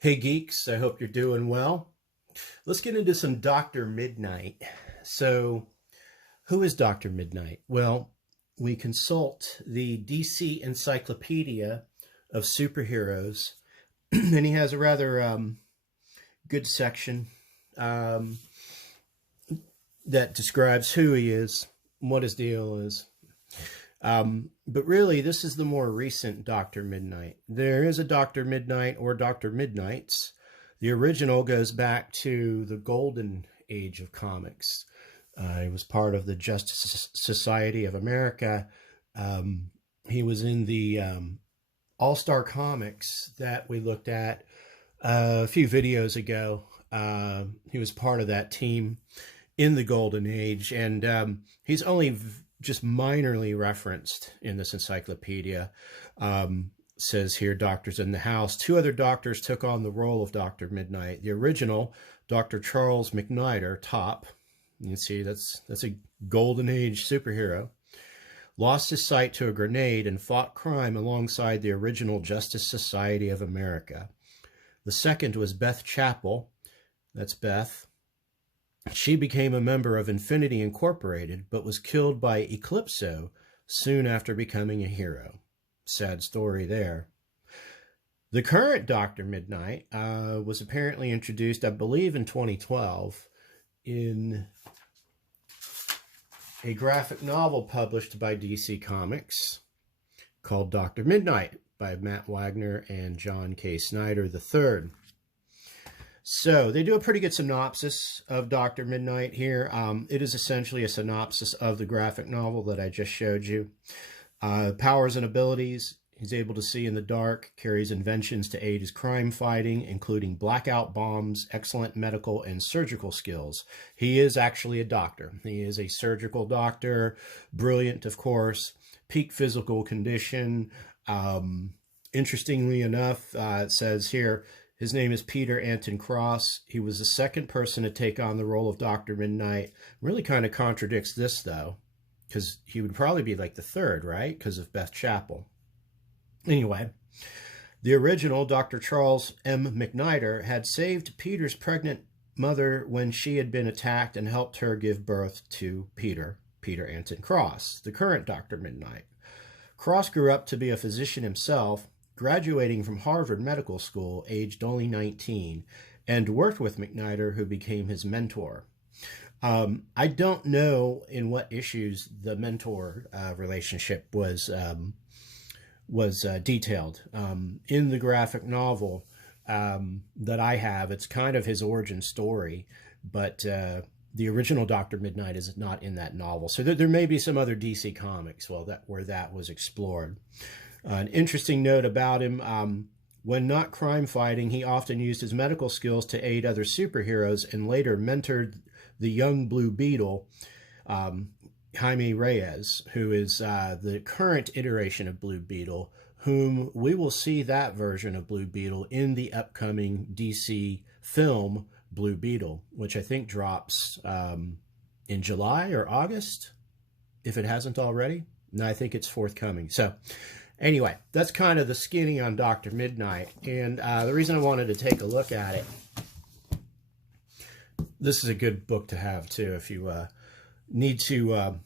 Hey geeks, I hope you're doing well. Let's get into some Dr. Midnight. So, who is Dr. Midnight? Well, we consult the DC Encyclopedia of Superheroes, and he has a rather good section um, that describes who he is, what his deal is. But really, this is the more recent Dr. Midnight. There is a Dr. Midnight or Dr. Midnights. The original goes back to the golden age of comics. He was part of the Justice Society of America. He was in the All-Star Comics that we looked at a few videos ago. He was part of that team in the golden age, and he's only just minorly referenced in this encyclopedia. Says here, doctors in the house. Two other doctors took on the role of Dr. Midnight. The original, Dr. Charles McNider, top. You can see that's a golden age superhero. Lost his sight to a grenade and fought crime alongside the original Justice Society of America. The second was Beth Chapel. That's Beth. She became a member of Infinity Incorporated, but was killed by Eclipso soon after becoming a hero. Sad story there. The current Dr. Midnight was apparently introduced, I believe, in 2012 in a graphic novel published by DC Comics called Dr. Midnight by Matt Wagner and John K Snyder III. So they do a pretty good synopsis of Dr. Midnight here. It is essentially a synopsis of the graphic novel that I just showed you. Powers and abilities. He's able to see in the dark, carries inventions to aid his crime fighting, including blackout bombs, excellent medical and surgical skills. He is actually a doctor. He is a surgical doctor, brilliant, of course, peak physical condition. Interestingly enough, it says here, his name is Peter Anton Cross. He was the second person to take on the role of Dr. Midnight. Really kind of contradicts this, though, because he would probably be like the third, right? Because of Beth Chapel. Anyway, the original, Dr. Charles M. McNider, had saved Peter's pregnant mother when she had been attacked and helped her give birth to Peter Anton Cross, the current Dr. Midnight. Cross grew up to be a physician himself, graduating from Harvard Medical School, aged only 19, and worked with McNider, who became his mentor. I don't know in what issues the mentor relationship was detailed. In the graphic novel that I have, it's kind of his origin story, but the original Dr. Midnight is not in that novel. So there may be some other DC comics where that was explored. An interesting note about him, when not crime fighting, he often used his medical skills to aid other superheroes and later mentored the young Blue Beetle, Jaime Reyes, who is the current iteration of Blue Beetle, whom we will see that version of Blue Beetle in the upcoming DC film Blue Beetle, which I think drops in July or August, if it hasn't already. No, I think it's forthcoming. So anyway, that's kind of the skinny on Dr. Midnight. And the reason I wanted to take a look at it, this is a good book to have too if you need to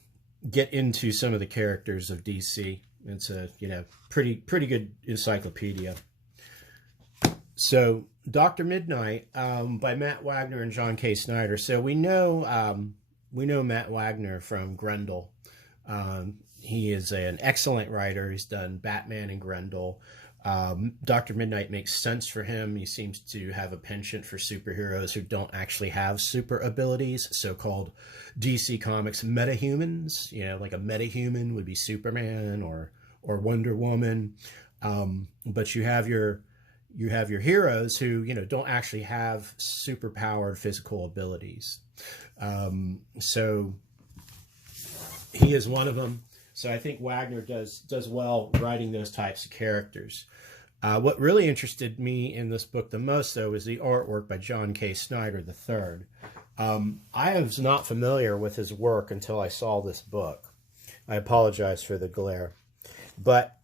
get into some of the characters of DC. It's a pretty good encyclopedia. So Dr. Midnight by Matt Wagner and John K Snyder. So we know Matt Wagner from Grendel. He is an excellent writer. He's done Batman and Grendel. Dr. Midnight makes sense for him. He seems to have a penchant for superheroes who don't actually have super abilities, so-called DC Comics metahumans. Like a metahuman would be Superman or Wonder Woman. But you have your heroes who, don't actually have superpowered physical abilities. So he is one of them. So I think Wagner does well writing those types of characters. What really interested me in this book the most, though, is the artwork by John K Snyder III. I was not familiar with his work until I saw this book. I apologize for the glare. But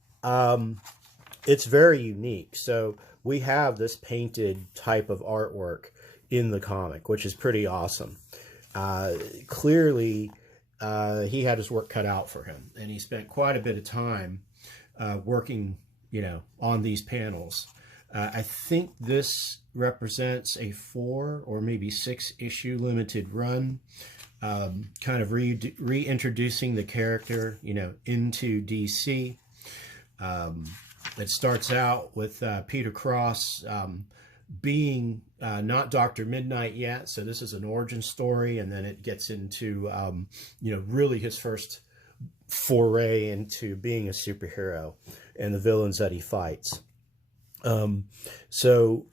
it's very unique. So we have this painted type of artwork in the comic, which is pretty awesome. Clearly, he had his work cut out for him, and he spent quite a bit of time working, on these panels. I think this represents a 4 or maybe 6 issue limited run, kind of reintroducing the character, into DC. It starts out with Peter Cross being not Dr. Midnite yet, so this is an origin story, and then it gets into, really his first foray into being a superhero and the villains that he fights. So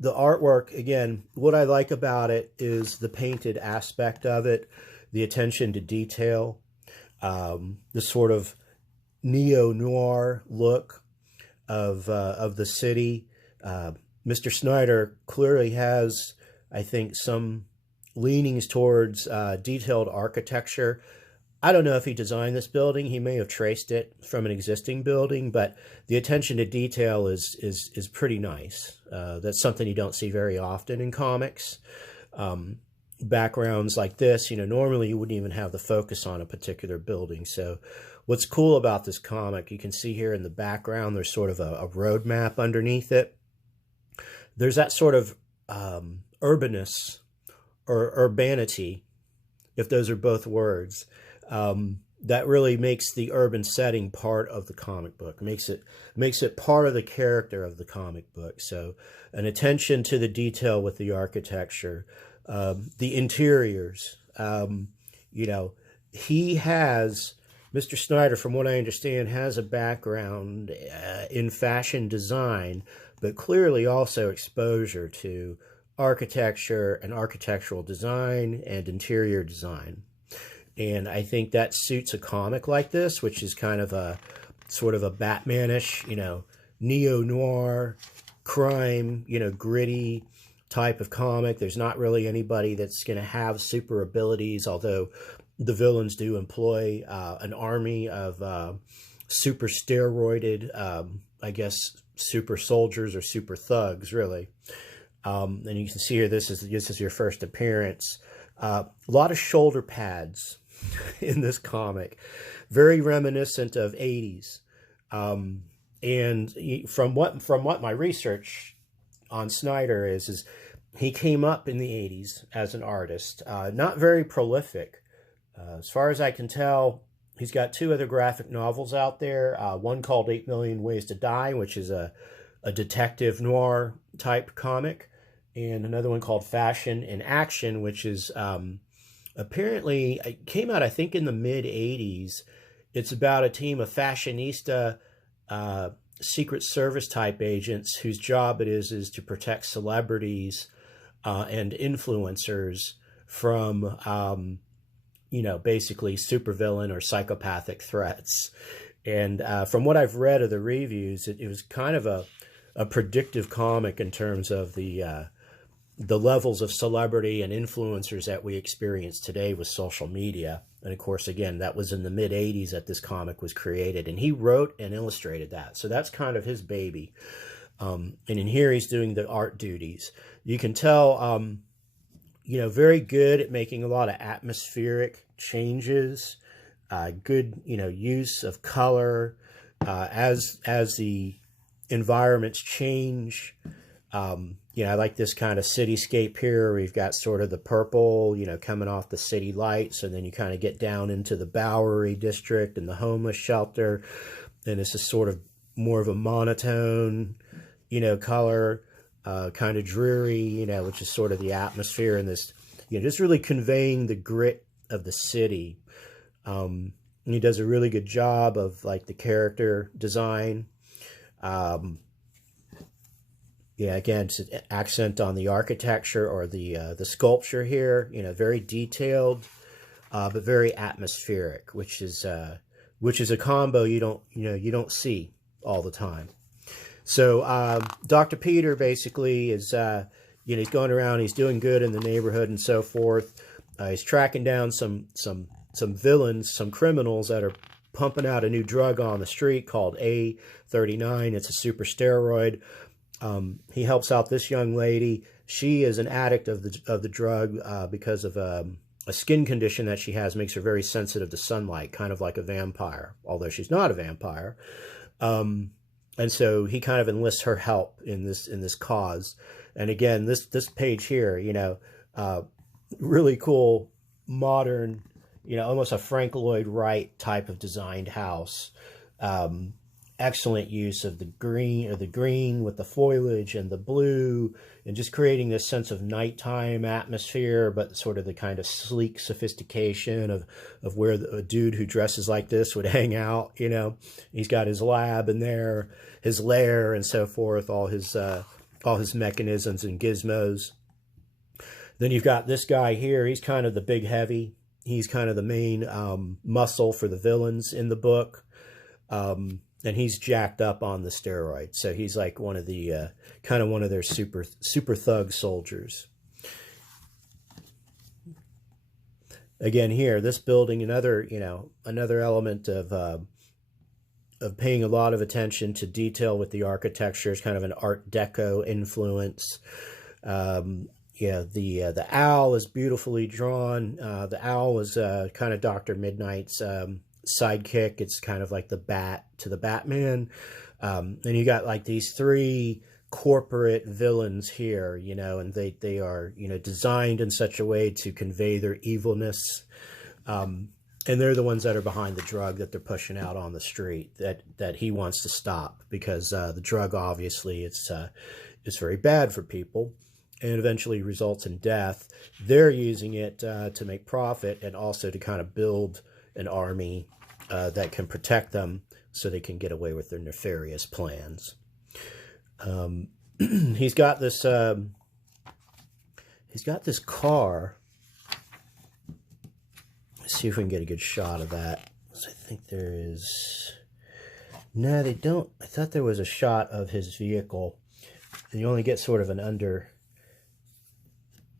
the artwork, again, what I like about it is the painted aspect of it, the attention to detail, the sort of neo-noir look of the city. Mr. Snyder clearly has, I think, some leanings towards detailed architecture. I don't know if he designed this building. He may have traced it from an existing building, but the attention to detail is pretty nice. That's something you don't see very often in comics. Backgrounds like this, normally you wouldn't even have the focus on a particular building. So what's cool about this comic, you can see here in the background, there's sort of a road map underneath it. There's that sort of urbanness or urbanity, if those are both words, that really makes the urban setting part of the comic book, makes it part of the character of the comic book. So an attention to the detail with the architecture, the interiors. He has, Mr. Snyder, from what I understand, has a background in fashion design, but clearly also exposure to architecture and architectural design and interior design. And I think that suits a comic like this, which is kind of a sort of a Batman-ish, neo-noir, crime, gritty type of comic. There's not really anybody that's going to have super abilities, although the villains do employ an army of super steroided, I guess, super soldiers or super thugs, really. And you can see here, this is your first appearance. A lot of shoulder pads in this comic, very reminiscent of 80s. And from what my research on Snyder is he came up in the 80s as an artist, not very prolific. As far as I can tell, he's got 2 other graphic novels out there, one called 8 Million Ways to Die, which is a detective noir type comic, and another one called Fashion in Action, which is apparently, it came out, I think, in the mid-80s. It's about a team of fashionista Secret Service type agents whose job it is to protect celebrities and influencers from, basically supervillain or psychopathic threats. And from what I've read of the reviews, it was kind of a predictive comic in terms of the levels of celebrity and influencers that we experience today with social media. And of course, again, that was in the mid-80s that this comic was created, and he wrote and illustrated that. So that's kind of his baby. And in here, he's doing the art duties. You can tell, very good at making a lot of atmospheric changes, good, use of color as the environments change. I like this kind of cityscape here where you've got sort of the purple, coming off the city lights, and then you kind of get down into the Bowery district and the homeless shelter. And this is sort of more of a monotone, color, kind of dreary, which is sort of the atmosphere in this, just really conveying the grit of the city. He does a really good job of like the character design. Again, it's an accent on the architecture or the sculpture here. Very detailed, but very atmospheric, which is a combo you don't see all the time. So Dr. Peter basically is he's going around, he's doing good in the neighborhood and so forth. He's tracking down some villains, some criminals that are pumping out a new drug on the street called A39. It's a super steroid. He helps out this young lady. She is an addict of the drug because of a skin condition that she has, makes her very sensitive to sunlight, kind of like a vampire, although she's not a vampire. And so he kind of enlists her help in this cause. And again, this page here, you know, really cool, modern, you know, almost a Frank Lloyd Wright type of designed house. Excellent use of the green with the foliage and the blue, and just creating this sense of nighttime atmosphere, but sort of the kind of sleek sophistication of where a dude who dresses like this would hang out. You know, he's got his lab in there, his lair, and so forth, all his mechanisms and gizmos. Then you've got this guy here. He's kind of the big heavy. He's kind of the main muscle for the villains in the book. And he's jacked up on the steroids. So he's like one of the, kind of one of their super thug soldiers. Again, here, this building, another element of paying a lot of attention to detail with the architecture. Is kind of an Art Deco influence. Yeah, the owl is beautifully drawn. The owl is kind of Dr. Midnight's sidekick. It's kind of like the bat to the Batman. And you got like these three corporate villains here, you know, and they are, you know, designed in such a way to convey their evilness. And they're the ones that are behind the drug that they're pushing out on the street that he wants to stop, because the drug, obviously, it's very bad for people and eventually results in death. They're using it to make profit, and also to kind of build an army that can protect them so they can get away with their nefarious plans. He's got this car. Let's see if we can get a good shot of that. So I think there is... No, they don't. I thought there was a shot of his vehicle. And you only get sort of an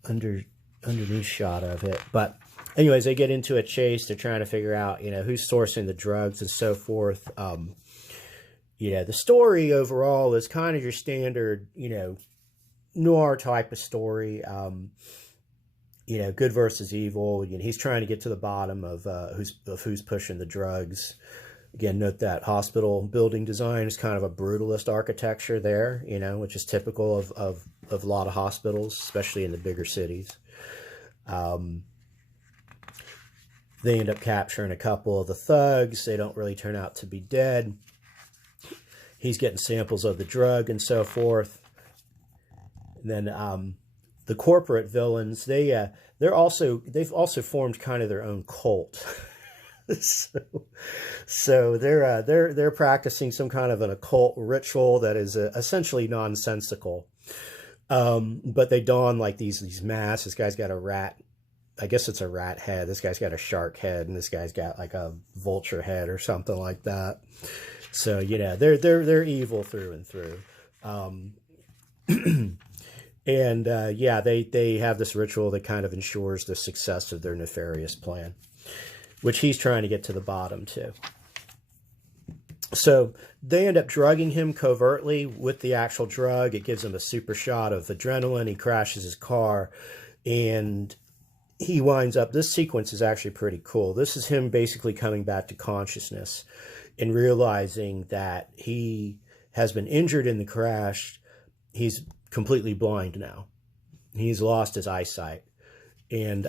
underneath shot of it. But anyways, they get into a chase. They're trying to figure out, you know, who's sourcing the drugs and so forth. Yeah, the story overall is kind of your standard, you know, noir type of story. You know, good versus evil. You know, he's trying to get to the bottom of who's pushing the drugs. Again, note that hospital building design is kind of a brutalist architecture there, you know, which is typical of a lot of hospitals, especially in the bigger cities. They end up capturing a couple of the thugs. They don't really turn out to be dead. He's getting samples of the drug and so forth. And then the corporate villains, they've also formed kind of their own cult. So they're practicing some kind of an occult ritual that is essentially nonsensical. But they don like these masks. This guy's got a rat. I guess it's a rat head. This guy's got a shark head, and this guy's got like a vulture head or something like that. So, you know, they're evil through and through. And yeah, they have this ritual that kind of ensures the success of their nefarious plan, which he's trying to get to the bottom to. So they end up drugging him covertly with the actual drug. It gives him a super shot of adrenaline. He crashes his car, and he winds up... This sequence is actually pretty cool. This is him basically coming back to consciousness and realizing that he has been injured in the crash. He's completely blind now. He's lost his eyesight. And,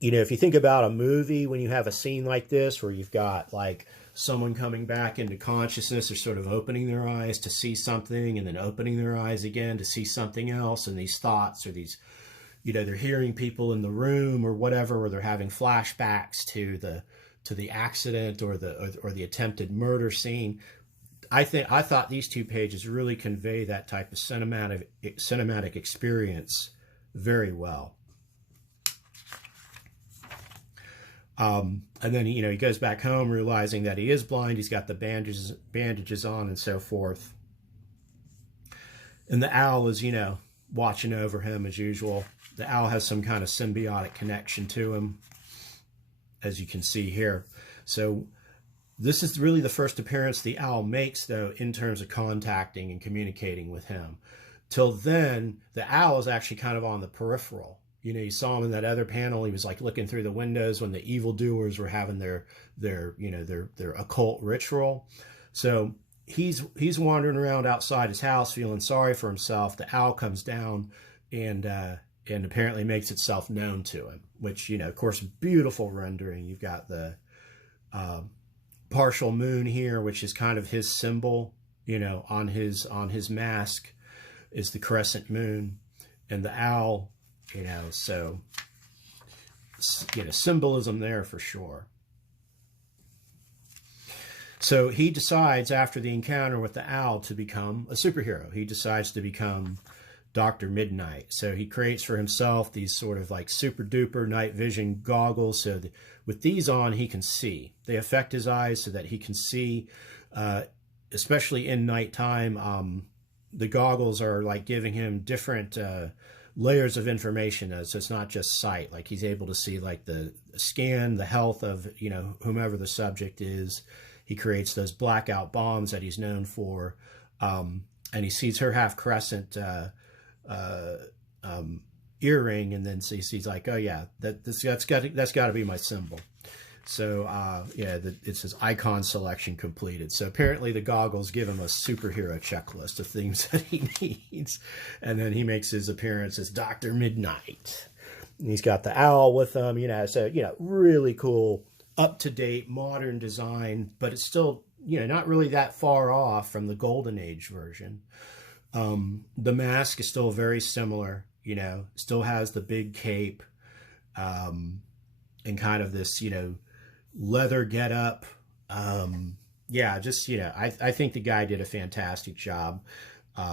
you know, if you think about a movie, when you have a scene like this where you've got like someone coming back into consciousness, or sort of opening their eyes to see something and then opening their eyes again to see something else, and these thoughts, or these, you know, they're hearing people in the room or whatever, or they're having flashbacks to the accident or the attempted murder scene. I thought these two pages really convey that type of cinematic experience very well. And then, you know, he goes back home realizing that he is blind. He's got the bandages on and so forth. And the owl is, you know, watching over him as usual. The owl has some kind of symbiotic connection to him, as you can see here. So This is really the first appearance the owl makes, though, in terms of contacting and communicating with him. Till then, the owl is actually kind of on the peripheral. You know, you saw him in that other panel. He was like looking through the windows when the evildoers were having their occult ritual. So he's wandering around outside his house, feeling sorry for himself. The owl comes down and apparently makes itself known to him. Which, you know, of course, beautiful rendering. You've got the partial moon here, which is kind of his symbol. You know, on his mask is the crescent moon, and the owl. You know, so, you know, symbolism there for sure. So he decides after the encounter with the owl to become a superhero. He decides to become Dr. Midnite. So he creates for himself these sort of like super duper night vision goggles. So that with these on, he can see. They affect his eyes so that he can see, especially in nighttime. The goggles are like giving him different layers of information, so it's not just sight. Like he's able to see like the scan, the health of, you know, whomever the subject is. He creates those blackout bombs that he's known for, and he sees her half crescent earring, and then he sees like, oh yeah, that's got to be my symbol. So yeah, it says icon selection completed. So apparently the goggles give him a superhero checklist of things that he needs. And then he makes his appearance as Dr. Midnite. And he's got the owl with him, you know, so, you know, really cool, up-to-date, modern design, but it's still, you know, not really that far off from the Golden Age version. The mask is still very similar, you know, still has the big cape, and kind of this, you know, leather get up. Yeah, just, you know, I think the guy did a fantastic job.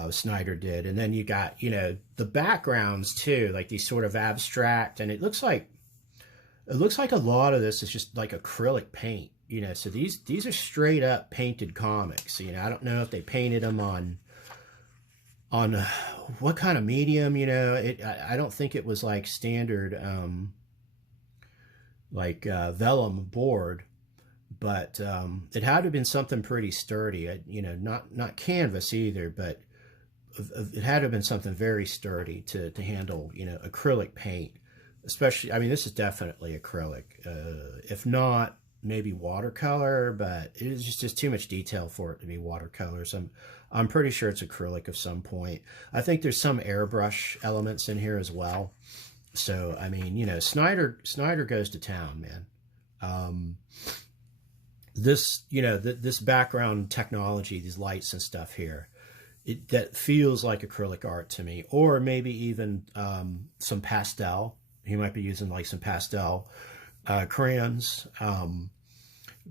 Snyder did. And then you got, you know, the backgrounds too, like these sort of abstract, and it looks like a lot of this is just like acrylic paint, you know. So these are straight up painted comics. You know, I don't know if they painted them on what kind of medium, you know. I don't think it was like standard vellum board, but it had to have been something pretty sturdy. You know, not canvas either, but it had to have been something very sturdy to handle, you know, acrylic paint. Especially, I mean, this is definitely acrylic. If not, maybe watercolor, but it is just too much detail for it to be watercolor. So I'm pretty sure it's acrylic of some point. I think there's some airbrush elements in here as well. So, I mean, you know, Snyder goes to town, man. This, you know, this background technology, these lights and stuff here, that feels like acrylic art to me, or maybe even some pastel. He might be using like some pastel crayons.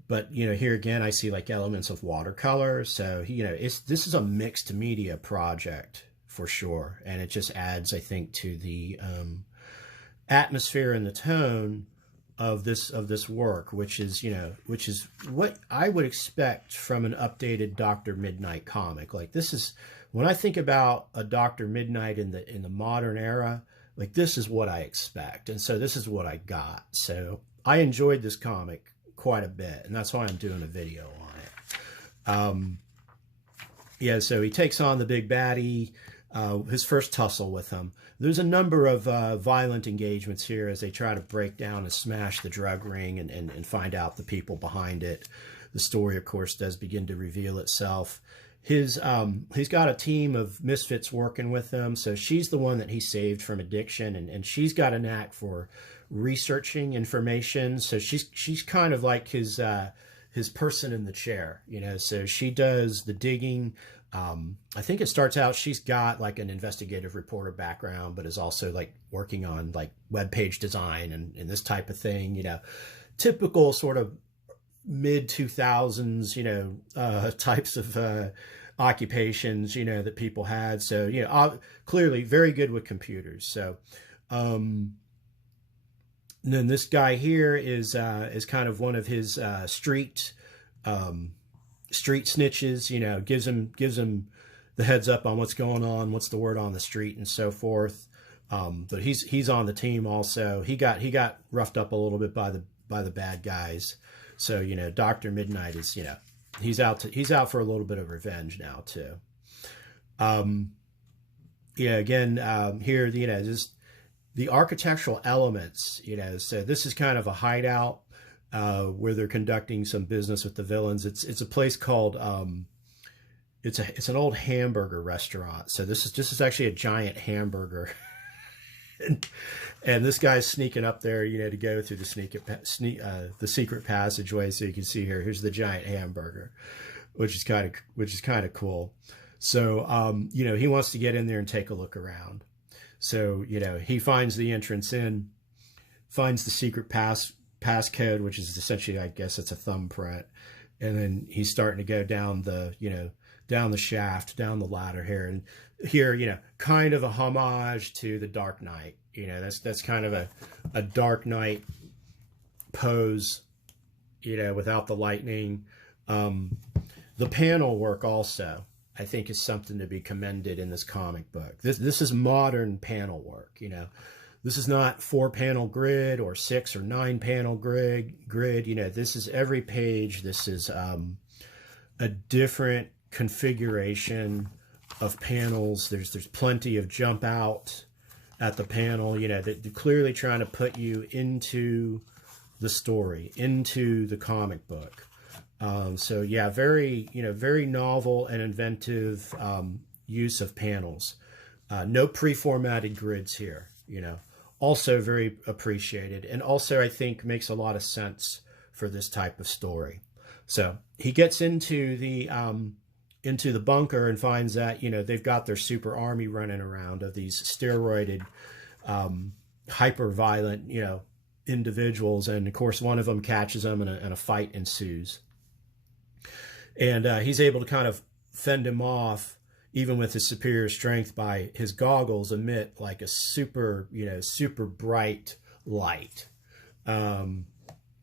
But, you know, here again, I see like elements of watercolor. So, you know, this is a mixed media project for sure. And it just adds, I think, to the atmosphere and the tone of this work, which is what I would expect from an updated Dr. Midnite comic. Like, this is, when I think about a Dr. Midnite in the modern era, like, this is what I expect. And so this is what I got. So I enjoyed this comic quite a bit, and that's why I'm doing a video on it. Yeah, so he takes on the big baddie, his first tussle with him. There's a number of violent engagements here as they try to break down and smash the drug ring and find out the people behind it. The story, of course, does begin to reveal itself. He's got a team of misfits working with him. So she's the one that he saved from addiction, and she's got a knack for researching information. So she's kind of like his person in the chair, you know. So she does the digging. I think it starts out, she's got like an investigative reporter background, but is also like working on like web page design and this type of thing, you know, typical sort of mid 2000s, you know, types of occupations, you know, that people had. So, you know, clearly very good with computers. So, and then this guy here is kind of one of his street snitches, you know, gives him the heads up on what's going on, what's the word on the street, and so forth. But he's on the team also. He got roughed up a little bit by the bad guys. So, you know, Dr. Midnite is, you know, he's out for a little bit of revenge now too. Yeah, again, here, you know, just the architectural elements, you know, so this is kind of a hideout where they're conducting some business with the villains. It's a place called, it's an old hamburger restaurant. So this is actually a giant hamburger. and this guy's sneaking up there, you know, to go through the secret passageway. So you can see here's the giant hamburger, which is kind of cool. So, you know, he wants to get in there and take a look around. So, you know, he finds the entrance in, finds the secret passcode, which is essentially, I guess it's a thumbprint. And then he's starting to go down the, you know, down the shaft, down the ladder here. And here, you know, kind of a homage to the Dark Knight. You know, that's kind of a Dark Knight pose, you know, without the lightning. The panel work also, I think, is something to be commended in this comic book. This is modern panel work, you know. This is not 4-panel grid or 6 or 9-panel grid. You know, this is every page. This is a different configuration of panels. There's plenty of jump out at the panel. You know, they're clearly trying to put you into the story, into the comic book. So yeah, very novel and inventive use of panels. No pre-formatted grids here, you know. Also very appreciated, and also I think makes a lot of sense for this type of story. So he gets into the bunker and finds that, you know, they've got their super army running around of these steroided, hyper violent, you know, individuals, and of course one of them catches them and a fight ensues. And he's able to kind of fend him off, even with his superior strength, by his goggles emit like a super bright light. And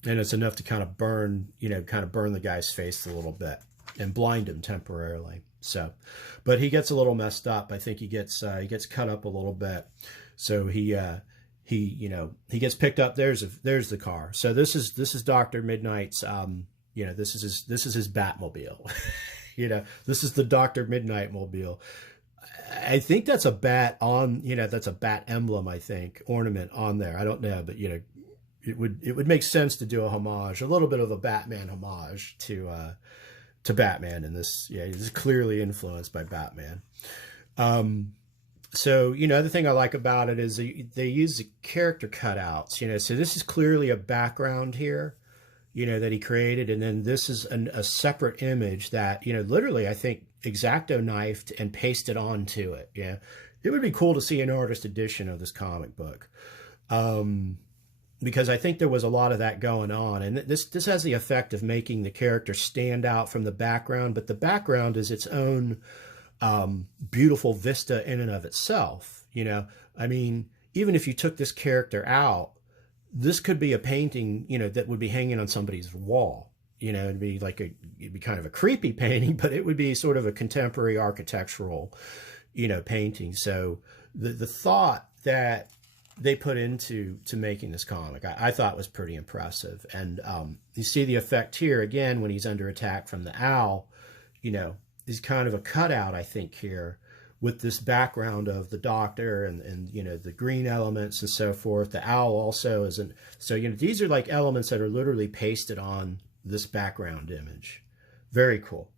it's enough to kind of burn the guy's face a little bit and blind him temporarily. So, but he gets a little messed up. I think he gets cut up a little bit. So he gets picked up. There's the car. So this is Dr. Midnite's, you know, this is his Batmobile. You know, this is the Dr. Midnite mobile. I think that's a bat on, you know, that's a bat emblem, I think, ornament on there. I don't know, but, you know, it would make sense to do a homage, a little bit of a Batman homage to Batman in this. Yeah, he's clearly influenced by Batman. So, you know, the thing I like about it is they use the character cutouts, you know, so this is clearly a background here, you know, that he created. And then this is a separate image that, you know, literally, I think, X-Acto knifed and pasted onto it. Yeah. It would be cool to see an artist edition of this comic book. Because I think there was a lot of that going on. And this has the effect of making the character stand out from the background, but the background is its own beautiful vista in and of itself. You know, I mean, even if you took this character out, this could be a painting, you know, that would be hanging on somebody's wall. You know, it'd be kind of a creepy painting, but it would be sort of a contemporary architectural, you know, painting. So the thought that they put into making this comic, I thought was pretty impressive. And you see the effect here again when he's under attack from the owl. You know, he's kind of a cutout, I think, here, with this background of the doctor and you know, the green elements and so forth. The owl also isn't. So, you know, these are like elements that are literally pasted on this background image. Very cool.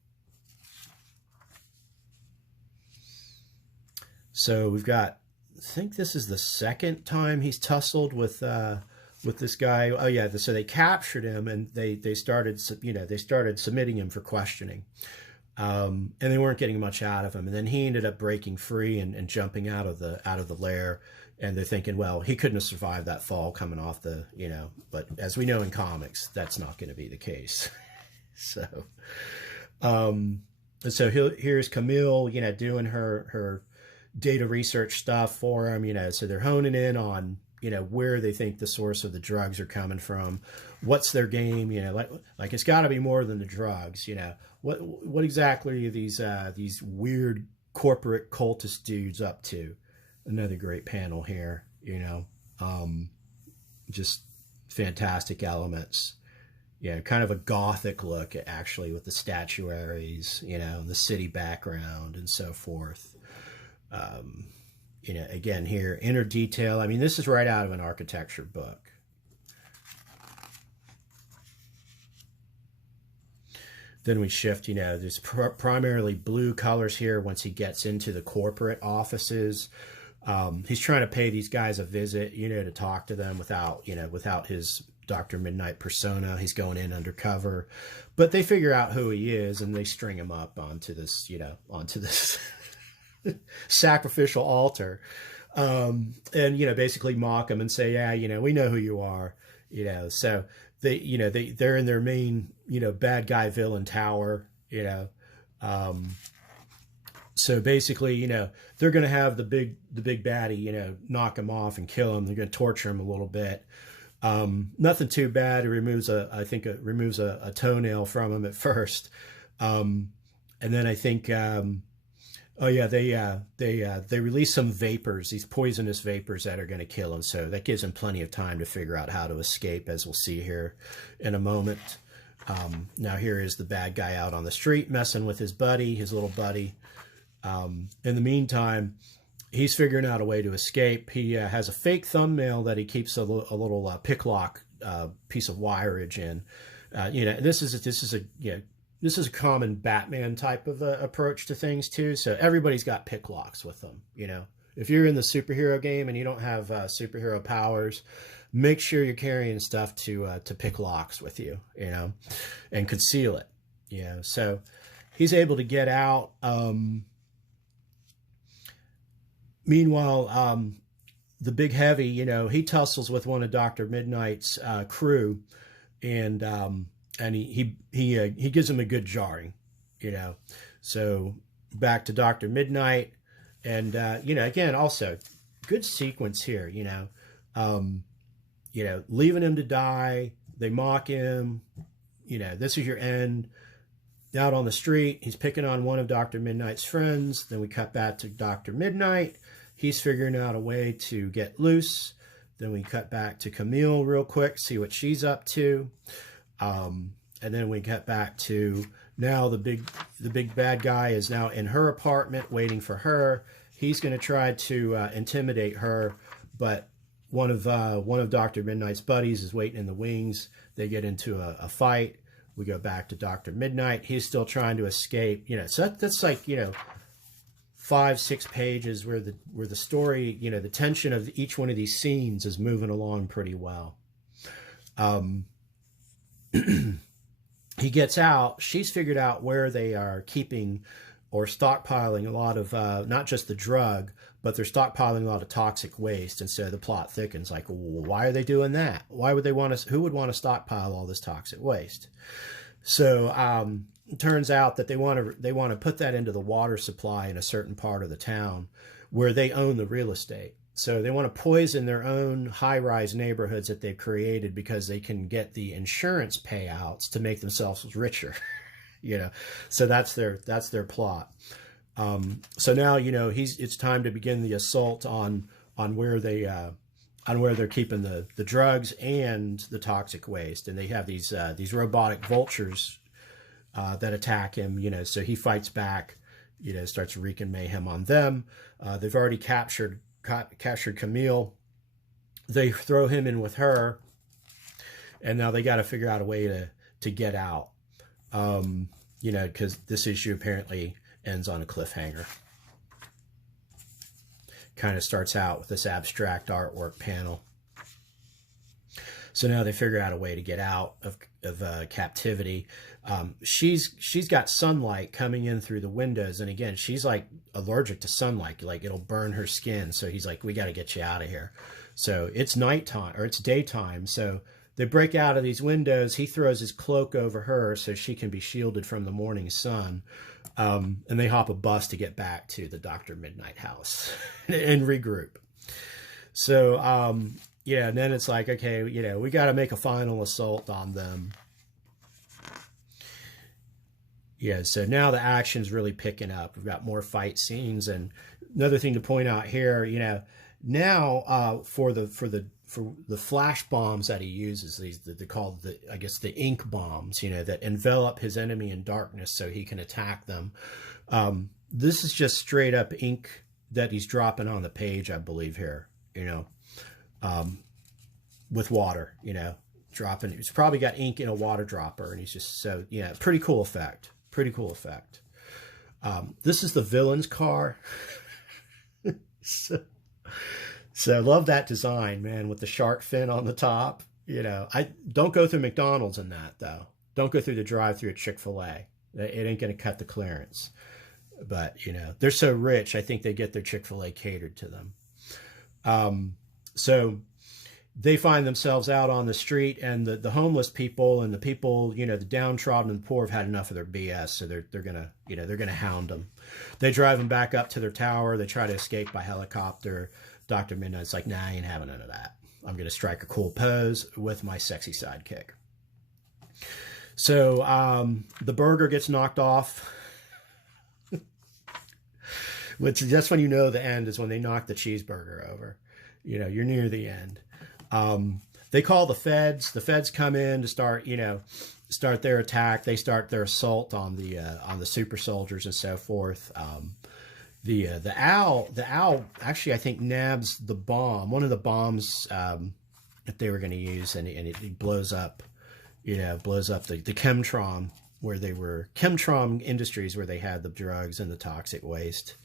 So we've got, I think this is the second time he's tussled with this guy. Oh yeah, so they captured him and they started, you know, they started submitting him for questioning. And they weren't getting much out of him. And then he ended up breaking free and jumping out of the lair. And they're thinking, well, he couldn't have survived that fall coming off the, you know, but as we know in comics, that's not going to be the case. So, and so here's Camille, you know, doing her data research stuff for him, you know, so they're honing in on, you know, where they think the source of the drugs are coming from. What's their game? You know, like it's got to be more than the drugs. You know, what exactly are these weird corporate cultist dudes up to? Another great panel here. You know, just fantastic elements. you know, kind of a gothic look actually, with the statuaries, you know, the city background and so forth. You know, again here, inner detail. I mean, this is right out of an architecture book. Then we shift, you know, there's primarily blue colors here once he gets into the corporate offices. He's trying to pay these guys a visit, you know, to talk to them without, you know, without his Dr. Midnite persona. He's going in undercover, but they figure out who he is and they string him up onto this, you know, onto this sacrificial altar. And, you know, basically mock him and say, yeah, you know, we know who you are, you know. So they, you know, they're in their main, you know, bad guy villain tower, you know. So basically, you know, they're going to have the big baddie, you know, knock him off and kill him. They're going to torture him a little bit. Nothing too bad. It removes I think it removes a toenail from him at first. And then I think, oh yeah, they release some vapors, these poisonous vapors that are going to kill him. So that gives him plenty of time to figure out how to escape, as we'll see here in a moment. Now here is the bad guy out on the street messing with his buddy, his little buddy. In the meantime, he's figuring out a way to escape. He has a fake thumbnail that he keeps a little pick lock piece of wireage in. You know, this is a common Batman type of approach to things too. So everybody's got pick locks with them. You know, if you're in the superhero game and you don't have superhero powers, make sure you're carrying stuff to pick locks with you. You know, and conceal it. You know, so he's able to get out. Meanwhile, the big heavy, you know, he tussles with one of Dr. Midnite's crew, and he gives him a good jarring, you know. So back to Dr. Midnite, and you know, again, also good sequence here, you know, leaving him to die. They mock him, you know, this is your end. Out on the street, he's picking on one of Dr. Midnite's friends. Then we cut back to Dr. Midnite. He's figuring out a way to get loose. Then we cut back to Camille real quick, see what she's up to. And then we cut back to now the big bad guy is now in her apartment waiting for her. He's going to try to intimidate her, but one of Dr. Midnite's buddies is waiting in the wings. They get into a fight. We go back to Dr. Midnite. He's still trying to escape. You know, so that's like, you know, 5-6 pages where the story, you know, the tension of each one of these scenes is moving along pretty well. He gets out. She's figured out where they are keeping or stockpiling a lot of not just the drug, but they're stockpiling a lot of toxic waste. And so the plot thickens. Like, well, why are they doing that? Why would they want to? Who would want to stockpile all this toxic waste? So it turns out that they want to put that into the water supply in a certain part of the town where they own the real estate. So they want to poison their own high-rise neighborhoods that they've created because they can get the insurance payouts to make themselves richer. You know, so that's their plot. So now, you know, it's time to begin the assault on where they're keeping the drugs and the toxic waste. And they have these robotic vultures that attack him, you know, so he fights back, you know, starts wreaking mayhem on them. They've already captured Camille. They throw him in with her, and now they got to figure out a way to get out. You know, because this issue apparently ends on a cliffhanger. Kind of starts out with this abstract artwork panel. So now they figure out a way to get out of captivity. She's got sunlight coming in through the windows, and again, she's like allergic to sunlight, like it'll burn her skin. So he's like, we got to get you out of here. So it's nighttime, or it's daytime. So they break out of these windows. He throws his cloak over her so she can be shielded from the morning sun. And they hop a bus to get back to the Dr. Midnite house and regroup. So, yeah, and then it's like, okay, you know, we got to make a final assault on them. Yeah, so now the action's really picking up. We've got more fight scenes. And another thing to point out here, you know, Now, for the flash bombs that he uses, they're called I guess the ink bombs, that envelop his enemy in darkness so he can attack them. This is just straight up ink that he's dropping on the page, I believe here, with water, dropping. He's probably got ink in a water dropper, and he's just pretty cool effect. Pretty cool effect. This is the villain's car. So I love that design, man, with the shark fin on the top. I don't go through McDonald's in that, though. Don't go through the drive-through at Chick-fil-A. It ain't going to cut the clearance. But, they're so rich, I think they get their Chick-fil-A catered to them. So they find themselves out on the street, and the homeless people and the people, the downtrodden and the poor have had enough of their BS. So they're gonna hound them. They drive them back up to their tower. They try to escape by helicopter. Dr. Midnight's like, nah, I ain't having none of that. I'm going to strike a cool pose with my sexy sidekick. So the burger gets knocked off. Which that's when the end is when they knock the cheeseburger over. You're near the end. They call the feds. The feds come in to start their attack. They start their assault on the super soldiers and so forth. The owl actually, I think, nabs the bomb, one of the bombs that they were going to use, and it blows up the Chemtron, where they were Chemtron Industries, where they had the drugs and the toxic waste.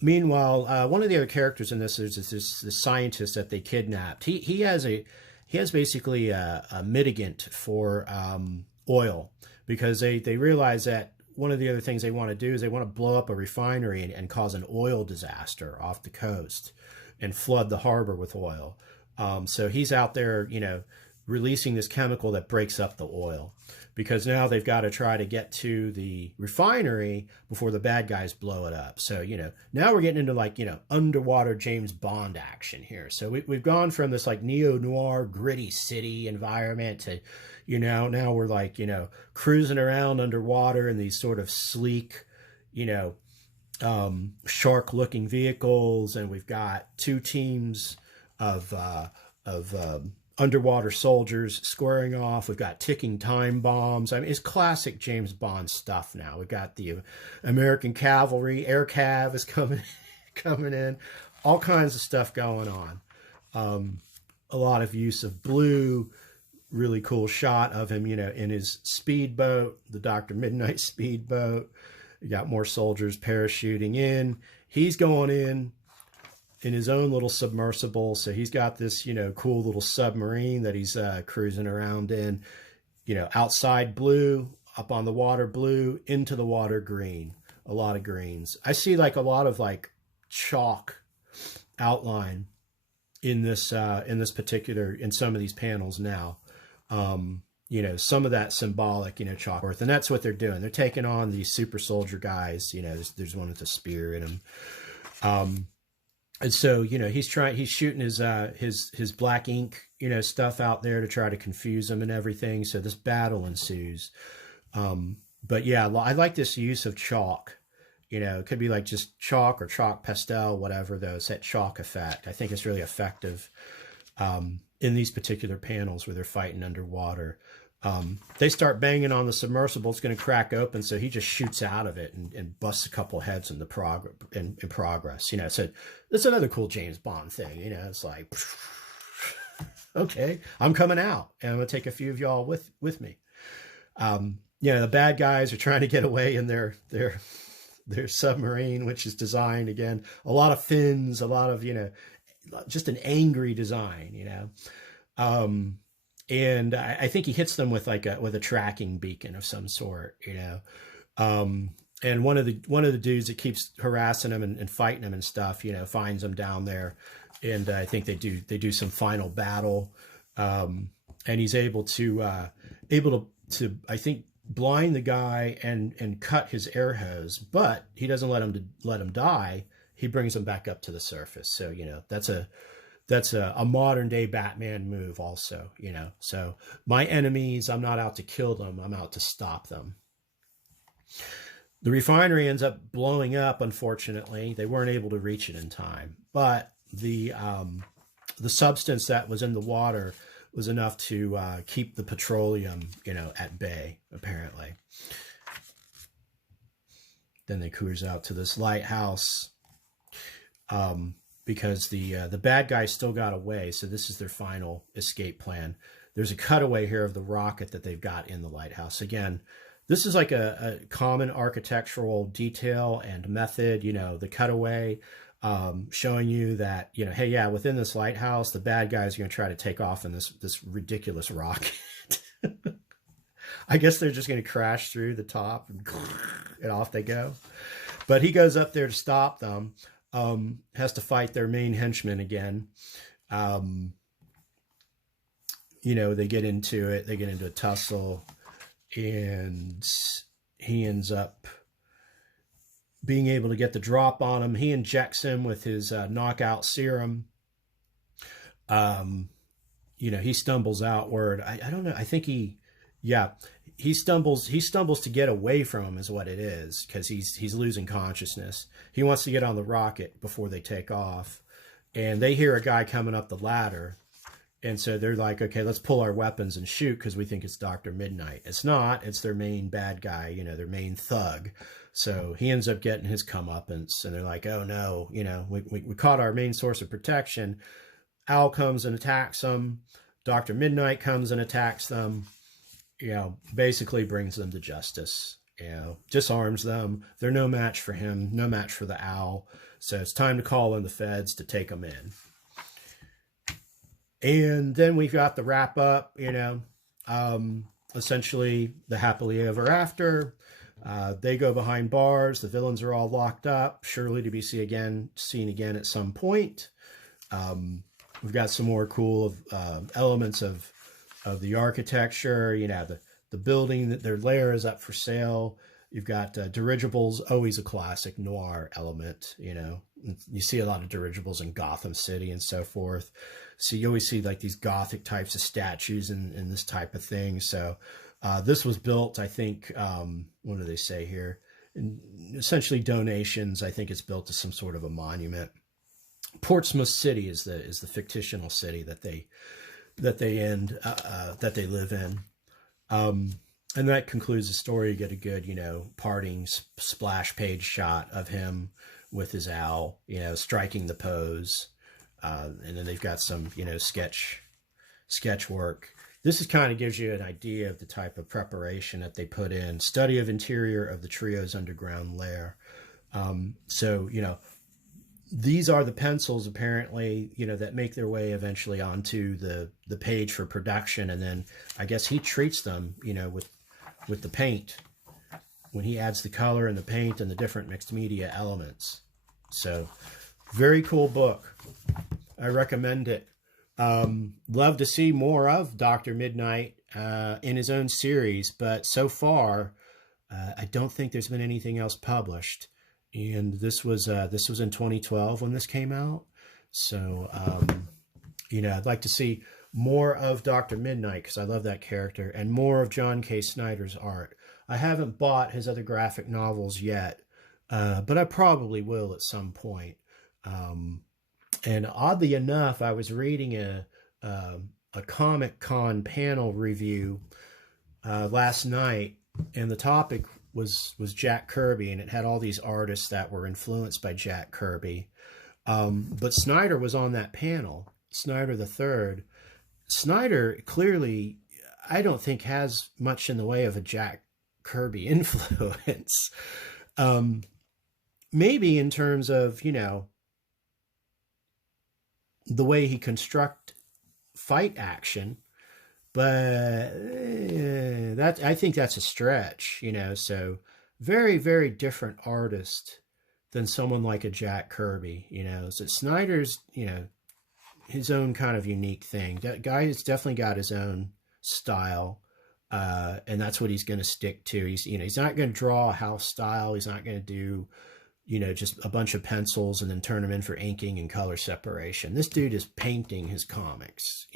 Meanwhile, one of the other characters in this is this scientist that they kidnapped. He has basically a mitigant for oil, because they realize that one of the other things they want to do is they want to blow up a refinery and cause an oil disaster off the coast and flood the harbor with oil. So he's out there, releasing this chemical that breaks up the oil, because now they've got to try to get to the refinery before the bad guys blow it up. So, now we're getting into underwater James Bond action here. So we've gone from this neo-noir gritty city environment to, now we're cruising around underwater in these sort of sleek, shark looking vehicles. And we've got two teams of underwater soldiers squaring off. We've got ticking time bombs. I mean, it's classic James Bond stuff now. We've got the American cavalry, air cav is coming in, all kinds of stuff going on. A lot of use of blue, really cool shot of him, in his speedboat, the Dr. Midnight speedboat. You got more soldiers parachuting in. He's going in his own little submersible. So he's got this, cool little submarine that he's cruising around in, outside blue, up on the water blue, into the water green, a lot of greens. I see a lot of chalk outline in this particular, in some of these panels now. Some of that symbolic, chalk worth, and that's what they're doing. They're taking on these super soldier guys. There's one with a spear in him. And so, he's shooting his black ink, stuff out there to try to confuse them and everything. So this battle ensues. But yeah, I like this use of chalk. It could be just chalk or chalk pastel, whatever, though. It's that chalk effect. I think it's really effective in these particular panels where they're fighting underwater. They start banging on the submersible. It's going to crack open, so he just shoots out of it and busts a couple heads in progress. So that's another cool James Bond thing. It's like, okay, I'm coming out, and I'm going to take a few of y'all with me. The bad guys are trying to get away in their submarine, which is designed, again, a lot of fins, a lot of, just an angry design, and I think he hits them with a tracking beacon of some sort, and one of the dudes that keeps harassing him and fighting him and stuff, finds him down there, and I think they do some final battle, and he's able to I think blind the guy and cut his air hose, but he doesn't let him die. He brings him back up to the surface. So that's a modern day Batman move also, so my enemies, I'm not out to kill them, I'm out to stop them. The refinery ends up blowing up, unfortunately. They weren't able to reach it in time. But the substance that was in the water was enough to keep the petroleum, at bay, apparently. Then they cruise out to this lighthouse because the bad guy still got away. So this is their final escape plan. There's a cutaway here of the rocket that they've got in the lighthouse. Again, this is like a common architectural detail and method, the cutaway, showing you that, hey, yeah, within this lighthouse, the bad guys are going to try to take off in this ridiculous rocket. I guess they're just going to crash through the top and off they go. But he goes up there to stop them, has to fight their main henchman again. They get into it. They get into a tussle, and he ends up being able to get the drop on him. He injects him with his knockout serum. He stumbles outward. I don't know. I think he stumbles to get away from him is what it is, because he's losing consciousness. He wants to get on the rocket before they take off, and they hear a guy coming up the ladder. And so they're like, okay, let's pull our weapons and shoot because we think it's Dr. Midnite. It's not. It's their main bad guy, their main thug. So he ends up getting his comeuppance, and they're like, oh no, we caught our main source of protection. Al comes and attacks them. Dr. Midnite comes and attacks them, basically brings them to justice, disarms them. They're no match for him, no match for the Owl. So it's time to call in the feds to take them in. And then we've got the wrap up, essentially the happily ever after. They go behind bars. The villains are all locked up, surely to be seen again at some point. We've got some more cool elements of the architecture. The building, that their lair is up for sale. You've got dirigibles, always a classic noir element. You see a lot of dirigibles in Gotham City and so forth. So you always see like these Gothic types of statues and this type of thing. So this was built, I think, what do they say here? Essentially donations. I think it's built to some sort of a monument. Portsmouth City is the fictional city that they live in. And that concludes the story. You get a good, parting splash page shot of him with his owl, striking the pose. And then they've got some, sketch work. This is kind of gives you an idea of the type of preparation that they put in. Study of interior of the trio's underground lair. So, these are the pencils, apparently, that make their way eventually onto the page for production. And then I guess he treats them, with the paint when he adds the color and the paint and the different mixed media elements. So very cool book. I recommend it. Love to see more of Dr. Midnite in his own series, but so far, I don't think there's been anything else published. And this was in 2012 when this came out. So, I'd like to see more of Dr. Midnite because I love that character, and more of John K Snyder's art. I haven't bought his other graphic novels yet, but I probably will at some point. And oddly enough, I was reading a Comic Con panel review last night, and the topic was Jack Kirby, and it had all these artists that were influenced by Jack Kirby. But Snyder was on that panel, Snyder III. Snyder clearly, I don't think, has much in the way of a Jack Kirby influence. Maybe in terms of, the way he construct fight action, but I think that's a stretch, so very, very different artist than someone like a Jack Kirby, so Snyder's, his own kind of unique thing. That guy has definitely got his own style, and that's what he's going to stick to. He's not going to draw a house style. He's not going to do, just a bunch of pencils and then turn them in for inking and color separation. This dude is painting his comics.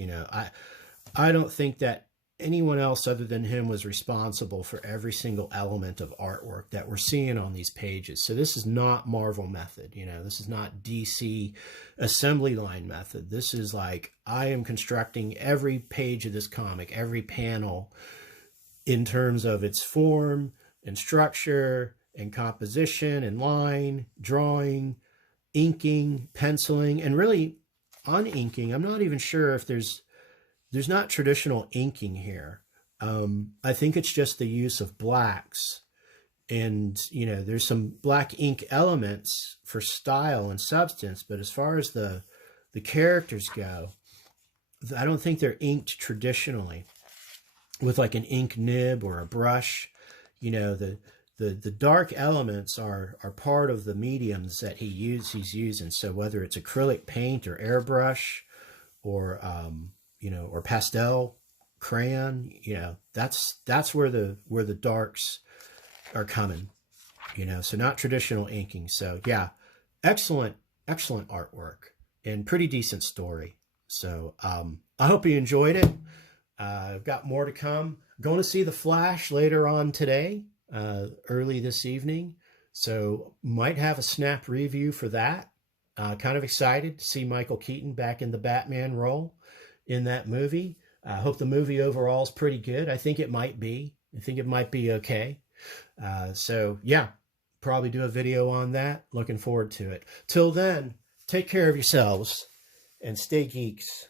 I don't think that anyone else other than him was responsible for every single element of artwork that we're seeing on these pages. So this is not Marvel method, you know, this is not DC assembly line method. This is like, I am constructing every page of this comic, every panel, in terms of its form and structure and composition and line, drawing, inking, penciling, and really uninking. I'm not even sure if there's not traditional inking here. I think it's just the use of blacks, and you know, there's some black ink elements for style and substance, but as far as the characters go, I don't think they're inked traditionally with like an ink nib or a brush. You know, the dark elements are part of the mediums that he's using. So whether it's acrylic paint or airbrush or you know, or pastel crayon, you know, that's where the darks are coming, you know, so not traditional inking. So yeah, excellent artwork and pretty decent story. So I hope you enjoyed it. I've got more to come. I'm going to see The Flash later on today, early this evening. So might have a snap review for that. Kind of excited to see Michael Keaton back in the Batman role in that movie. I hope the movie overall is pretty good. I think it might be. I think it might be okay. So yeah, probably do a video on that. Looking forward to it. Till then, take care of yourselves and stay geeks.